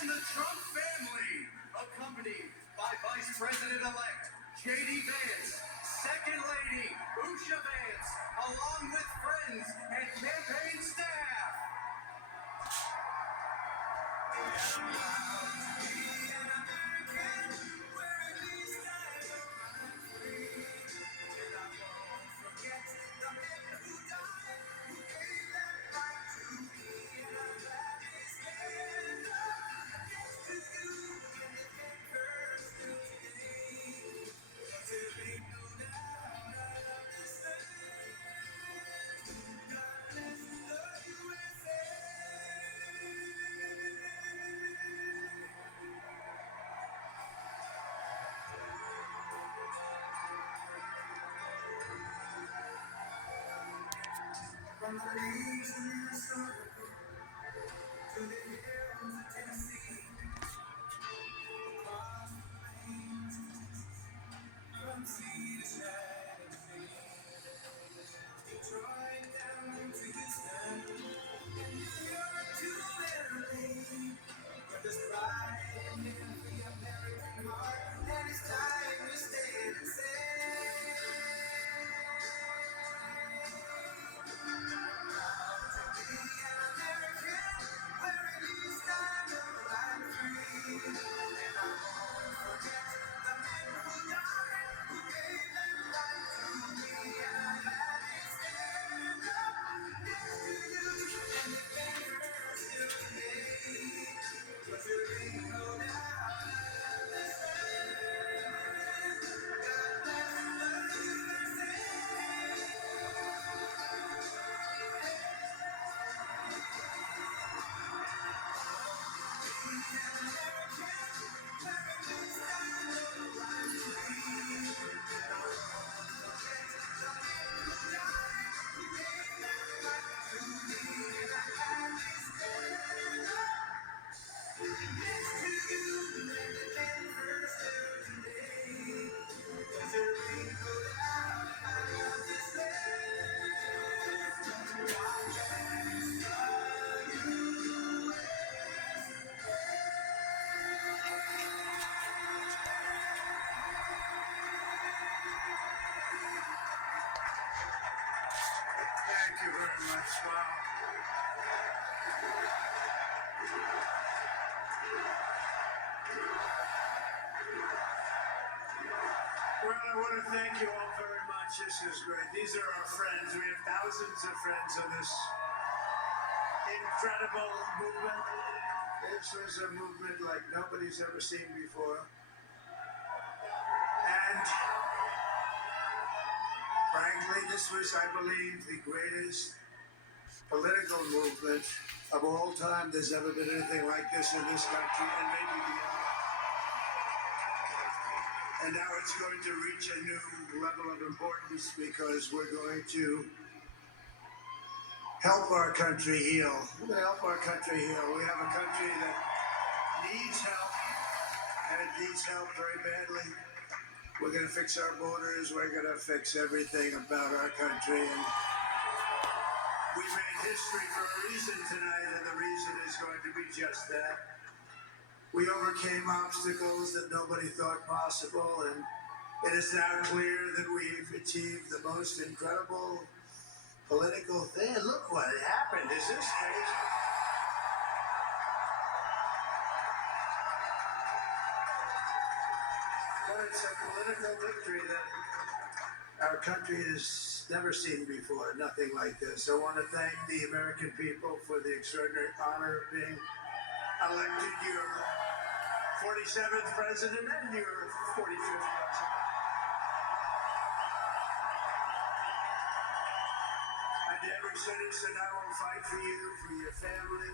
And the Trump family, accompanied by Vice President-elect J.D. Vance, Second Lady Usha Vance, along with friends and campaign staff. From the leaves of Minnesota to the hills of Tennessee, across the plains of Texas, from sea to shining sea, Detroit down to Houston, and New York to LA, where there's pride in every American heart, and it's time to stand and say. Thank you very much. Wow. Well, I want to thank you all very much. This is great. These are our friends. We have thousands of friends on this incredible movement. This was a movement like nobody's ever seen before. And frankly, this was, I believe, the greatest political movement of all time. There's never been anything like this in this country, and maybe beyond. And now it's going to reach a new level of importance because we're going to help our country heal. We're going to help our country heal. We have a country that needs help, and it needs help very badly. We're going to fix our borders. We're going to fix everything about our country. And we made history for a reason tonight, and the reason is going to be just that. We overcame obstacles that nobody thought possible, and it is now clear that we've achieved the most incredible political thing. Look what happened. Is this crazy? But it's a political victory that our country has never seen before. Nothing like this. I want to thank the American people for the extraordinary honor of being elected your 47th president and your 45th president. And every citizen, I will fight for you, for your family,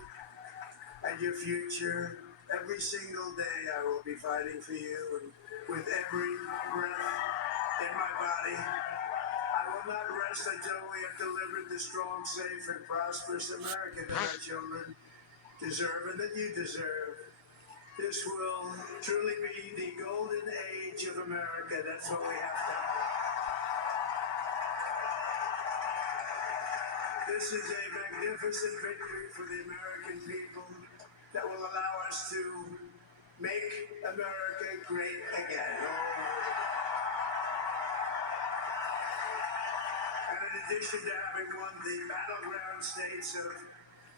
and your future. Every single day I will be fighting for you, and with every breath in my body, I will not rest until we have delivered the strong, safe, and prosperous America that our children deserve and that you deserve. This will truly be the golden age of America. That's what we have to have. This is a magnificent victory for the American people. that will allow us to make America great again. And in addition to having won the battleground states of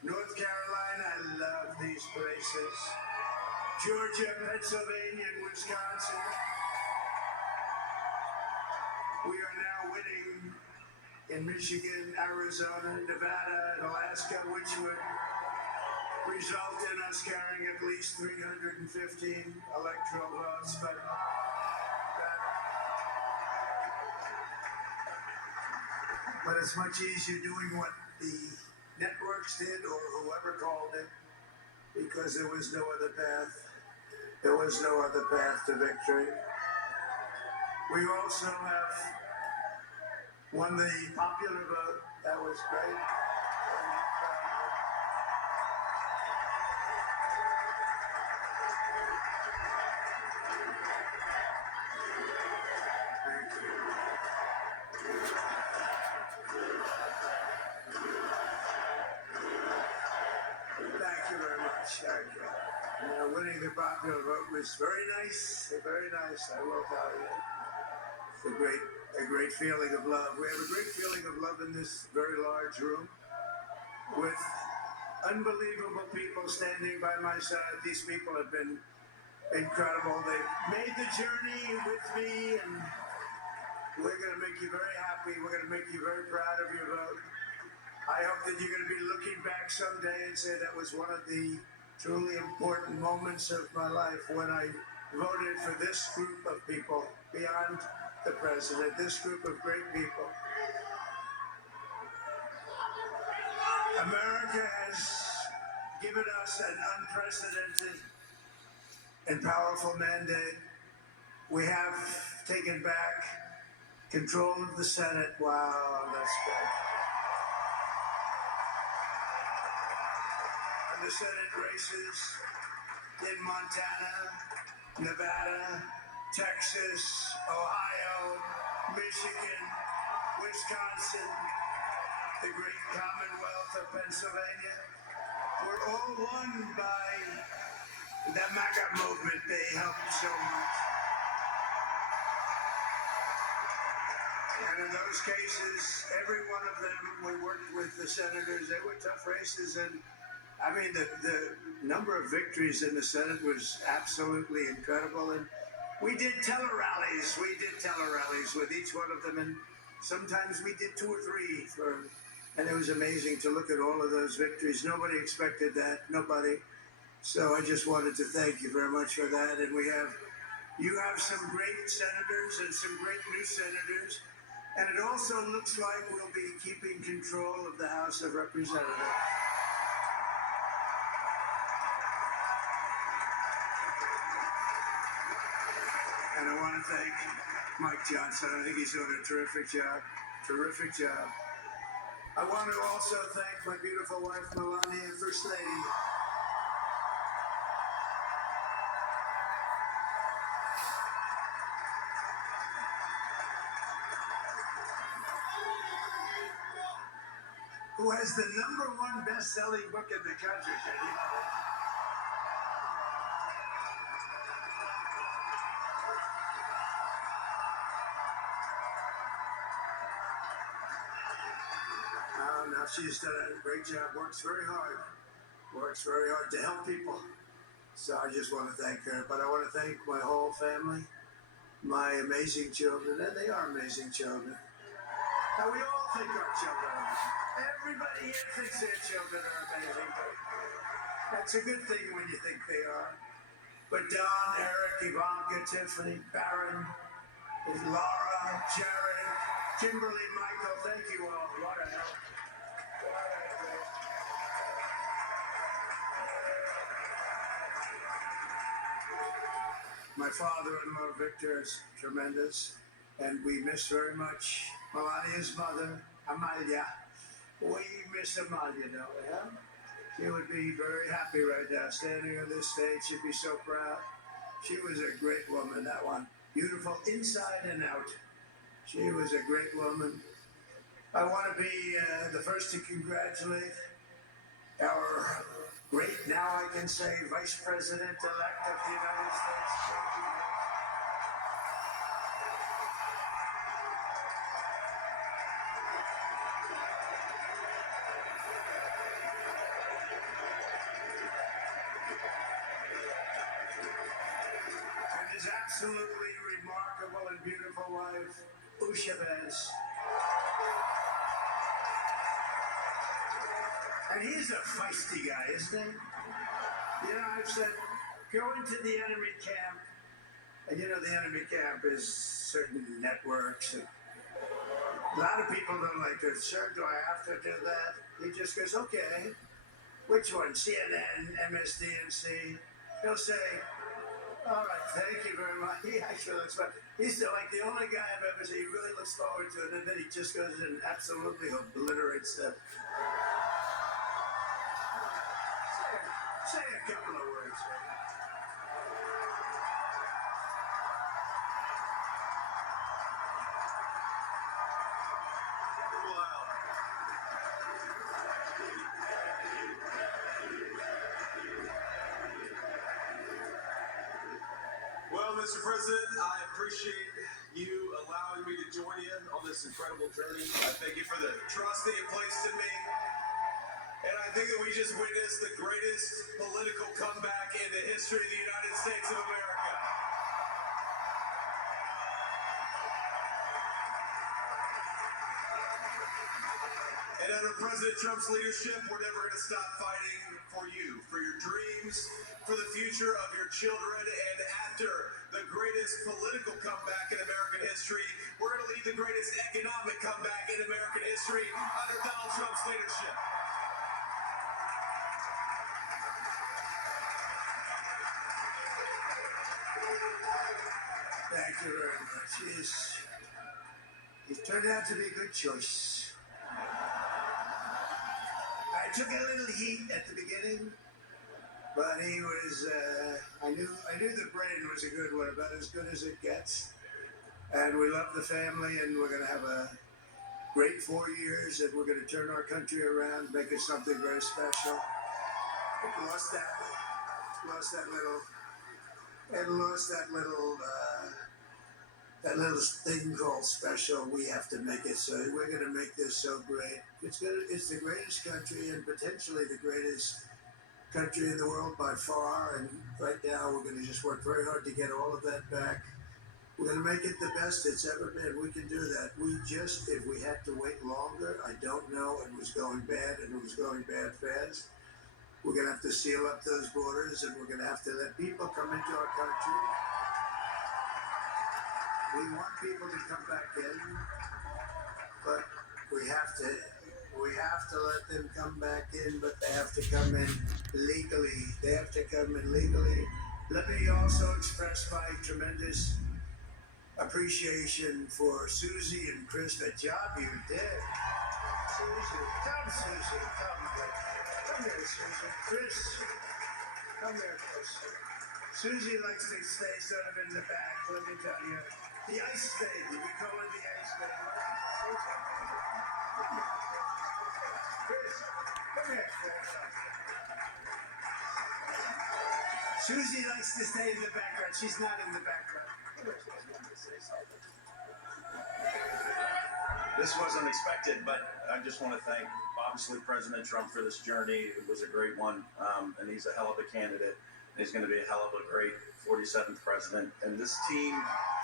North Carolina, I love these places. Georgia, Pennsylvania, and Wisconsin. We are now winning in Michigan, Arizona, Nevada, and Alaska, which would result in us carrying at least 315 electoral votes. But it's much easier doing what the networks did or whoever called it, because there was no other path. There was no other path to victory. We also have won the popular vote. That was great. Thank you very much. Winning the popular vote was very nice. Very nice, I will tell you. It's a great feeling of love. We have a great feeling of love in this very large room with unbelievable people standing by my side. These people have been incredible. They've made the journey with me, and we're going to make you very happy. We're going to make you very proud of your vote. I hope that you're going to be looking back someday and say that was one of the truly important moments of my life when I voted for this group of people beyond the president, this group of great people. America has given us an unprecedented and powerful mandate. We have taken back control of the Senate. Wow, that's good. The Senate races in Montana, Nevada, Texas, Ohio, Michigan, Wisconsin, the great Commonwealth of Pennsylvania, were all won by the MAGA movement. They helped so much. And in those cases, every one of them, we worked with the senators. They were tough races, and I mean, the number of victories in the Senate was absolutely incredible. And we did tele-rallies. With each one of them. And sometimes we did 2 or 3. And it was amazing to look at all of those victories. Nobody expected that. Nobody. So I just wanted to thank you very much for that. And you have some great senators and some great new senators. And it also looks like we'll be keeping control of the House of Representatives. And I want to thank Mike Johnson. I think he's doing a terrific job. I want to also thank my beautiful wife, Melania, First Lady. Who has the #1 best-selling book in the country, can you believe? Now she's done a great job, works very hard to help people. So I just want to thank her. But I want to thank my whole family, my amazing children, and they are amazing children. Now we all think our children are amazing. Everybody here thinks their children are amazing, but that's a good thing when you think they are. But Don, Eric, Ivanka, Tiffany, Barron, Laura, Jared, Kimberly, Michael, thank you all. What a help. My father-in-law, Victor, is tremendous, and we miss very much Melania's mother, Amalia. We miss Amalia, don't we, huh? She would be very happy right now, standing on this stage. She'd be so proud. She was a great woman, that one. Beautiful inside and out. She was a great woman. I want to be the first to congratulate our Great. Now I can say Vice President-elect of the United States. And his absolutely remarkable and beautiful wife, Ushabez. And he's a feisty guy, isn't he? You know, I've said, go into the enemy camp, and you know the enemy camp is certain networks. And a lot of people don't like this. Sir, do I have to do that? He just goes, okay. Which one? CNN, MSDNC? He'll say, all right, thank you very much. He actually looks fun. He's like the only guy I've ever seen. He really looks forward to it, and then he just goes and absolutely obliterates them. Say a couple of words. Well, Mr. President, I appreciate you allowing me to join you on this incredible journey. I thank you for the trust that you placed in me. And I think that we just witnessed the greatest political comeback in the history of the United States of America. And under President Trump's leadership, we're never going to stop fighting for you, for your dreams, for the future of your children. And after the greatest political comeback in American history, we're going to lead the greatest economic comeback in American history under Donald Trump's leadership. Thank you very much. He's turned out to be a good choice. I took a little heat at the beginning, but he was, I knew the brain was a good one, about as good as it gets. And we love the family, and we're going to have a great 4 years, and we're going to turn our country around, make it something very special. Lost that little thing called special. We have to make it so. We're going to make this so great. It's the greatest country, and potentially the greatest country in the world by far. And right now, we're going to just work very hard to get all of that back. We're going to make it the best it's ever been. We can do that. If we had to wait longer, I don't know. It was going bad, and it was going bad fast. We're going to have to seal up those borders, and we're going to have to let people come into our country. We want people to come back in, but we have to let them come back in, but they have to come in legally. Let me also express my tremendous appreciation for Susie and Chris, the job you did. Susie. Come here, Susie. Chris, come here, Chris. Susie likes to stay sort of in the back, let me tell you. The ice baby, we call her the ice baby. Chris, come here, Chris. Susie likes to stay in the background. She's not in the background. This wasn't expected, but I just want to thank, obviously, President Trump for this journey. It was a great one, and he's a hell of a candidate. He's going to be a hell of a great 47th president. And this team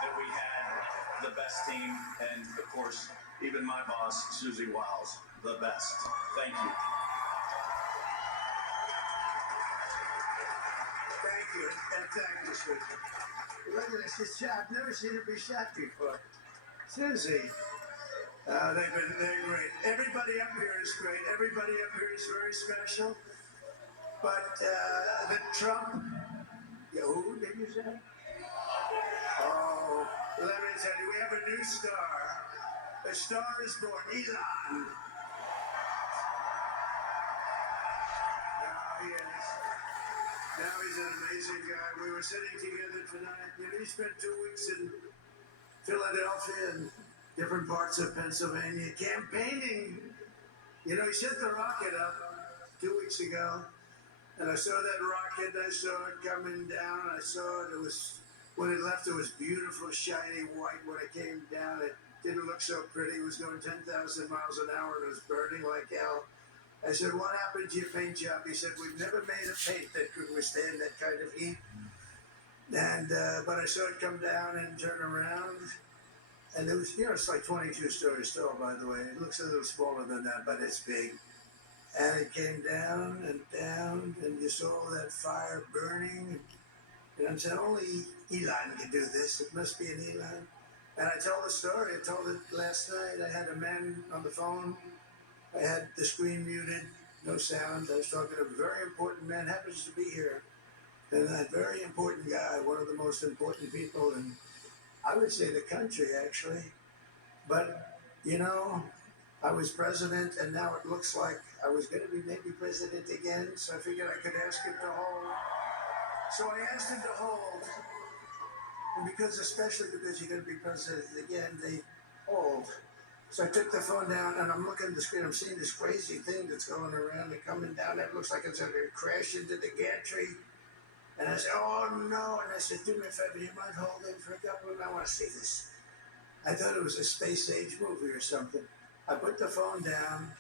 that we had, the best team, and, of course, even my boss, Susie Wiles, the best. Thank you. Thank you, and thank you, Susie. Look at this. She's shot. I've never seen her be shot before. Susie. They're great. Everybody up here is great. Everybody up here is very special. But the Trump, who did you say? Oh, let me tell you, we have a new star. The star is born, Elon. Now he is. Now he's an amazing guy. We were sitting together tonight. You know, he spent 2 weeks in Philadelphia and different parts of Pennsylvania campaigning. You know, he sent the rocket up 2 weeks ago. And I saw that rocket, I saw it coming down, I saw it, when it left, it was beautiful, shiny white. When it came down, it didn't look so pretty. It was going 10,000 miles an hour and it was burning like hell. I said, what happened to your paint job? He said, we've never made a paint that could withstand that kind of heat. And, but I saw it come down and turn around. And it was, it's like 22 stories tall, by the way. It looks a little smaller than that, but it's big. And it came down, and you saw that fire burning. And I said, only Elon can do this. It must be an Elon. And I told the story. I told it last night. I had a man on the phone. I had the screen muted, no sound. I was talking to a very important man, happens to be here. And that very important guy, one of the most important people in, I would say, the country, actually. But, I was president, and now it looks like I was going to be maybe president again. So I figured I could ask him to hold. So I asked him to hold. And especially because you're going to be president again, they hold. So I took the phone down, and I'm looking at the screen. I'm seeing this crazy thing that's going around and coming down. It looks like it's going to crash into the gantry. And I said, oh, no. And I said, do me a favor, you mind holding for a couple of minutes? I want to see this. I thought it was a space age movie or something. I put the phone down,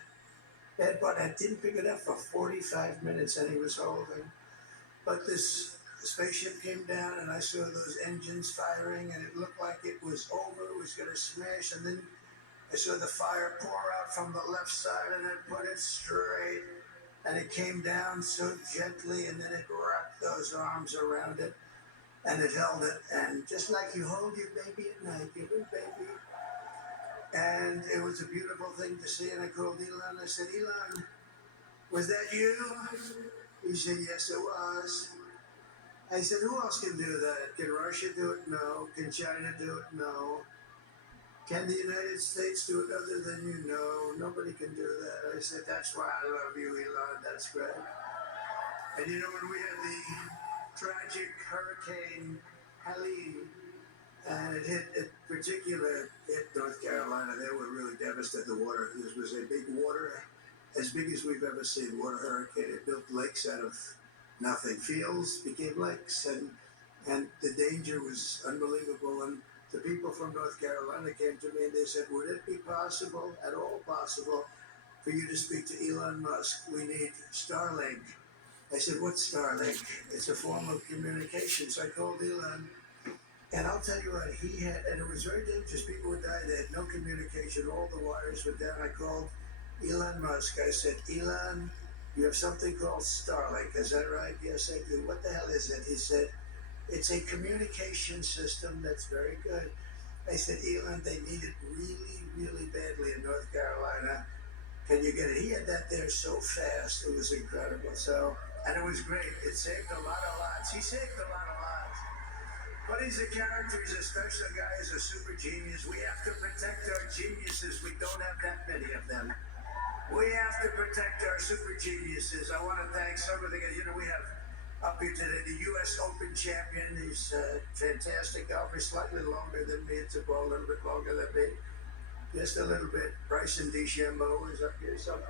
but I didn't pick it up for 45 minutes, and he was holding. But this spaceship came down, and I saw those engines firing, and it looked like it was over. It was going to smash, and then I saw the fire pour out from the left side, and I put it straight, and it came down so gently, and then it wrapped those arms around it, and it held it, and just like you hold your baby at night, your little baby. And it was a beautiful thing to see, and I called Elon. I said, Elon, was that you? He said, yes, it was. I said, who else can do that? Can Russia do it? No. Can China do it? No. Can the United States do it other than you? No. Nobody can do that. I said, that's why I love you, Elon. That's great. And when we had the tragic Hurricane Helene, and it hit North Carolina, they were really devastated. The water, this was a big water, as big as we've ever seen, water hurricane. It built lakes out of nothing. Fields became lakes, and the danger was unbelievable. And the people from North Carolina came to me and they said, would it be possible, at all possible, for you to speak to Elon Musk? We need Starlink. I said, what's Starlink? It's a form of communication. So I called Elon, and I'll tell you what, he had, and it was very dangerous. People would die. They had no communication. All the wires were down. I called Elon Musk. I said, Elon, you have something called Starlink. Is that right? Yes, I do. What the hell is it? He said, it's a communication system that's very good. I said, Elon, they need it really, really badly in North Carolina. Can you get it? He had that there so fast. It was incredible. So, and it was great. It saved a lot of lives. He saved a lot of lives. But he's a character. He's a special guy. He's a super genius. We have to protect our geniuses. We don't have that many of them. We have to protect our super geniuses. I want to thank some of the guys. We have up here today the U.S. Open champion. He's fantastic golfer, slightly longer than me. It's a ball a little bit longer than me. Just a little bit. Bryson DeChambeau is up here someplace.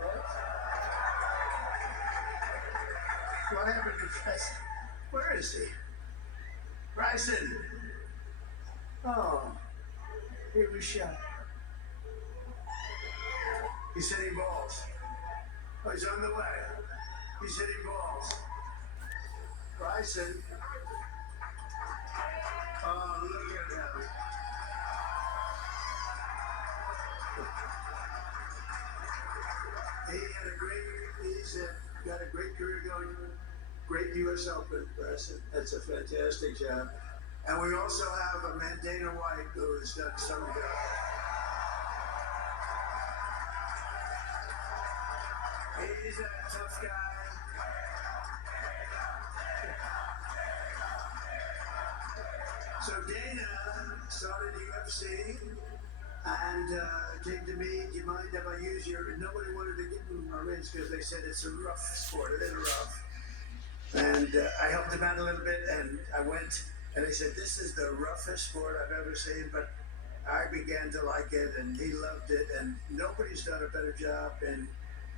What happened to Bryson? Where is he? Bryson! Oh, he was shot. He's hitting balls. Oh, he's on the way. He's hitting balls. Bryson. Oh, look at him. He's got a great career going. Great U.S. Open, Bryson. That's a fantastic job. And we also have a man, Dana White, who has done some job. He's a tough guy. So Dana started UFC and came to me, do you mind if I use your, nobody wanted to get in my rings because they said it's a rough sport, a little rough. And I helped him out a little bit, and I went, and he said, this is the roughest sport I've ever seen, but I began to like it, and he loved it, and nobody's done a better job in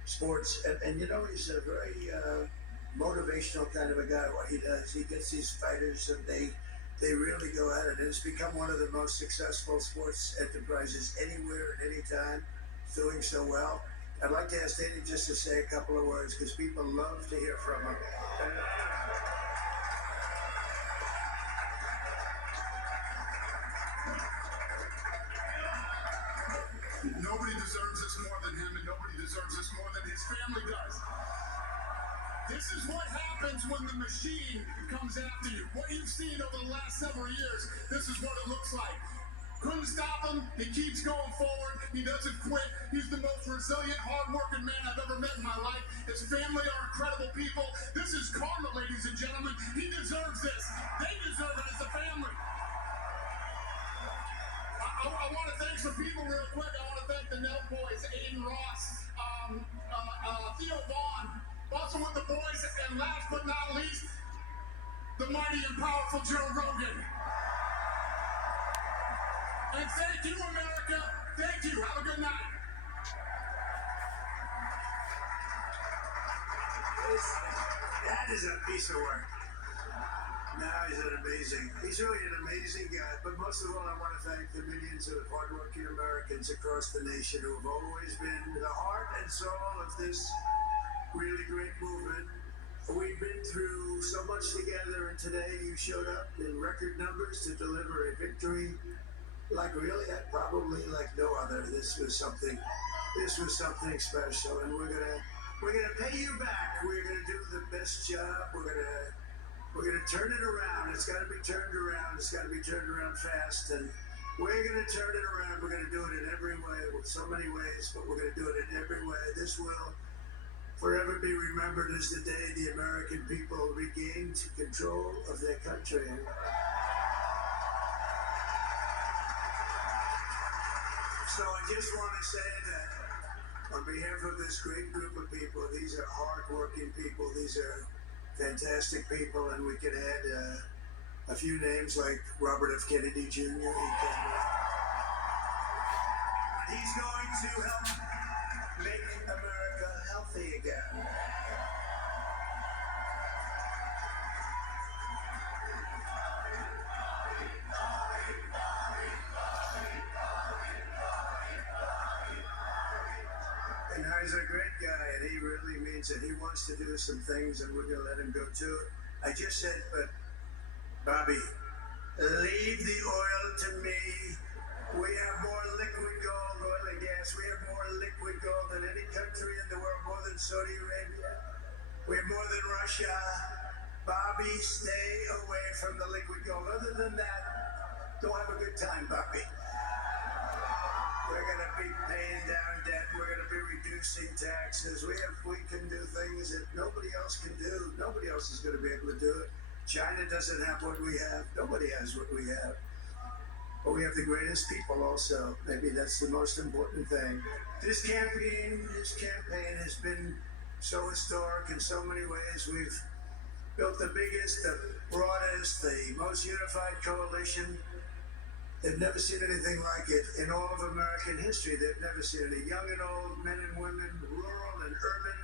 sports. And he's a very motivational kind of a guy. What he does, he gets these fighters and they really go at it. And it's become one of the most successful sports enterprises anywhere at any time. It's doing so well. I'd like to ask Danny just to say a couple of words because people love to hear from him. Nobody deserves this more than him, and nobody deserves this more than his family does. This is what happens when the machine comes after you. What you've seen over the last several years, this is what it looks like. Couldn't stop him. He keeps going forward. He doesn't quit. He's the most resilient, hard-working man I've ever met in my life. His family are incredible people. This is karma, ladies and gentlemen. He deserves this. They deserve it as a family. I want to thank some people real quick. I want to thank the Nell boys, Aiden Ross, Theo Vaughn, also with the boys, and last but not least, the mighty and powerful Joe Rogan. And thank you, America. Thank you. Have a good night. That is a piece of work. Now he's really an amazing guy. But most of all, I want to thank the millions of hardworking Americans across the nation who have always been the heart and soul of this really great movement. We've been through so much together, and today you showed up in record numbers to deliver a victory like probably like no other. This was something special, and we're gonna pay you back. We're gonna do the best job. We're gonna turn it around. It's got to be turned around. It's got to be turned around fast, and we're gonna turn it around. We're gonna do it in every way, with so many ways, but we're gonna do it in every way. This will forever be remembered as the day the American people regained control of their country. So I just want to say that on behalf of this great group of people, these are hard-working people. These are fantastic people, and we can add a few names like Robert F. Kennedy Jr. He's going to help make America healthy again. And he's a great guy, and he really means it. He wants to do some things, and we're going to let him go to it. I just said, but Bobby, leave the oil to me. We have more liquid gold, oil and gas. We have more liquid gold than any country in the world, more than Saudi Arabia. We have more than Russia. Bobby, stay away from the liquid gold. Other than that, go have a good time, Bobby. We're going to be paying down debt. We're going to be reducing taxes. We can do things that nobody else can do. Nobody else is going to be able to do it. China doesn't have what we have. Nobody has what we have. But we have the greatest people also. Maybe that's the most important thing. This campaign has been so historic in so many ways. We've built the biggest, the broadest, the most unified coalition. They've never seen anything like it in all of American history. They've never seen it. Young and old, men and women, rural and urban.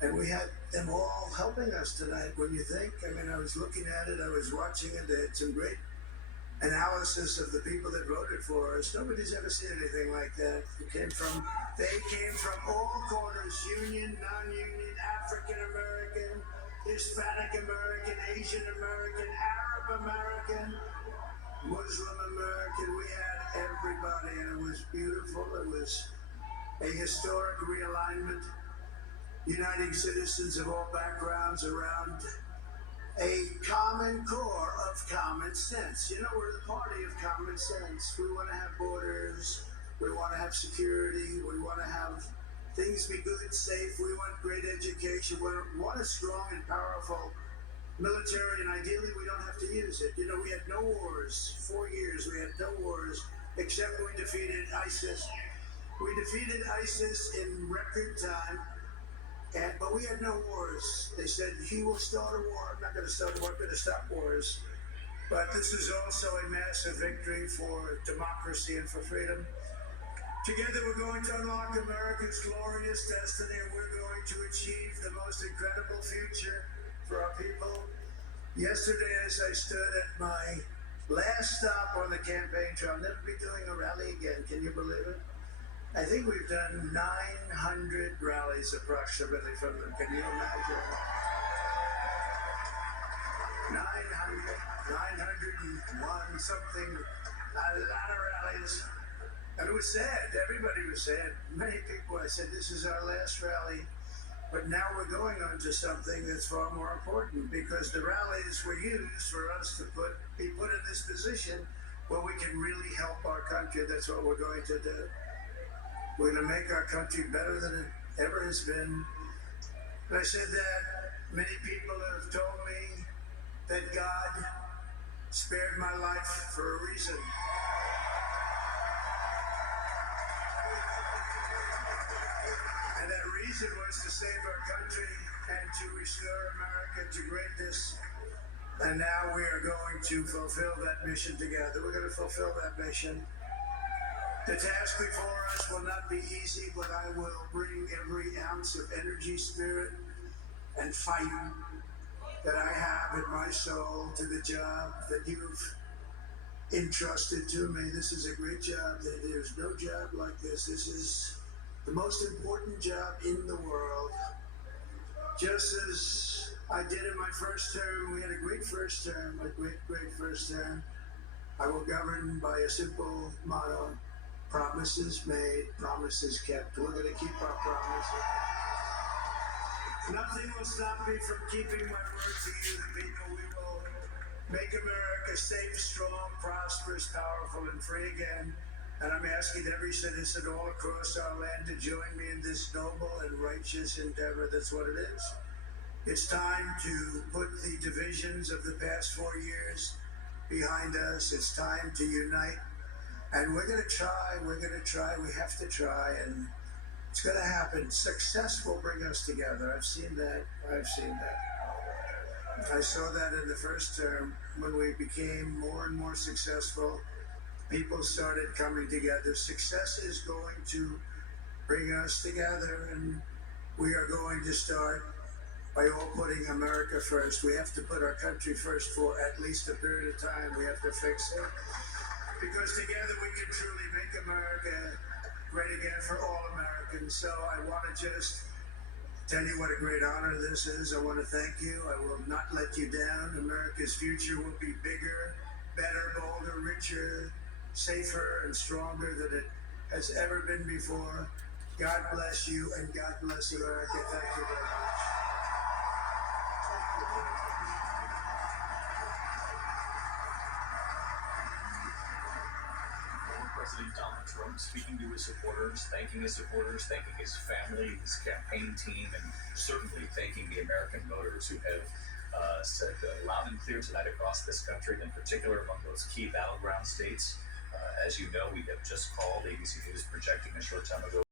And we had them all helping us tonight. When you think, I was looking at it, I was watching it. They had some great analysis of the people that voted for us. Nobody's ever seen anything like that. They came from all corners, union, non-union, African American, Hispanic American, Asian American, Arab American, Muslim American. We had everybody, and it was beautiful. It was a historic realignment, uniting citizens of all backgrounds around a common core of common sense. We're the party of common sense. We want to have borders. We want to have security. We want to have things be good, safe. We want great education. We want a strong and powerful military, and ideally we don't have to use it. We had no wars. 4 years we had no wars, except we defeated ISIS. We defeated ISIS in record time. But we had no wars. They said, he will start a war. I'm not going to start a war. I'm going to stop wars. But this is also a massive victory for democracy and for freedom. Together we're going to unlock America's glorious destiny, and we're going to achieve the most incredible future for our people. Yesterday, as I stood at my last stop on the campaign trail, I'll never be doing a rally again. Can you believe it? I think we've done 900 rallies approximately from them. Can you imagine? 901 something, a lot of rallies. And it was sad. Everybody was sad. Many people, I said, this is our last rally. But now we're going on to something that's far more important, because the rallies were used for us to be put in this position where we can really help our country. That's what we're going to do. We're going to make our country better than it ever has been. And I said that many people have told me that God spared my life for a reason. And that reason was to save our country and to restore America to greatness. And now we are going to fulfill that mission together. We're going to fulfill that mission. The task before us will not be easy, but I will bring every ounce of energy, spirit, and fight that I have in my soul to the job that you've entrusted to me. This is a great job. There's no job like this. This is the most important job in the world. Just as I did in my first term, we had a great first term, a great first term. I will govern by a simple motto: promises made, promises kept. We're going to keep our promises. Nothing will stop me from keeping my word to you, the people. We will make America safe, strong, prosperous, powerful, and free again. And I'm asking every citizen all across our land to join me in this noble and righteous endeavor. That's what it is. It's time to put the divisions of the past 4 years behind us. It's time to unite. And we're going to try. We have to try. And it's going to happen. Success will bring us together. I've seen that. I saw that in the first term when we became more and more successful. People started coming together. Success is going to bring us together, and we are going to start by all putting America first. We have to put our country first for at least a period of time. We have to fix it, because together we can truly make America great again for all Americans. So I want to just tell you what a great honor this is. I want to thank you. I will not let you down. America's future will be bigger, better, bolder, richer, safer, and stronger than it has ever been before. God bless you, and God bless America. Thank you very much. President Donald Trump speaking to his supporters, thanking his family, his campaign team, and certainly thanking the American voters who have said loud and clear tonight across this country, and in particular among those key battleground states. As you know, we have just called, ABC News projecting a short time ago,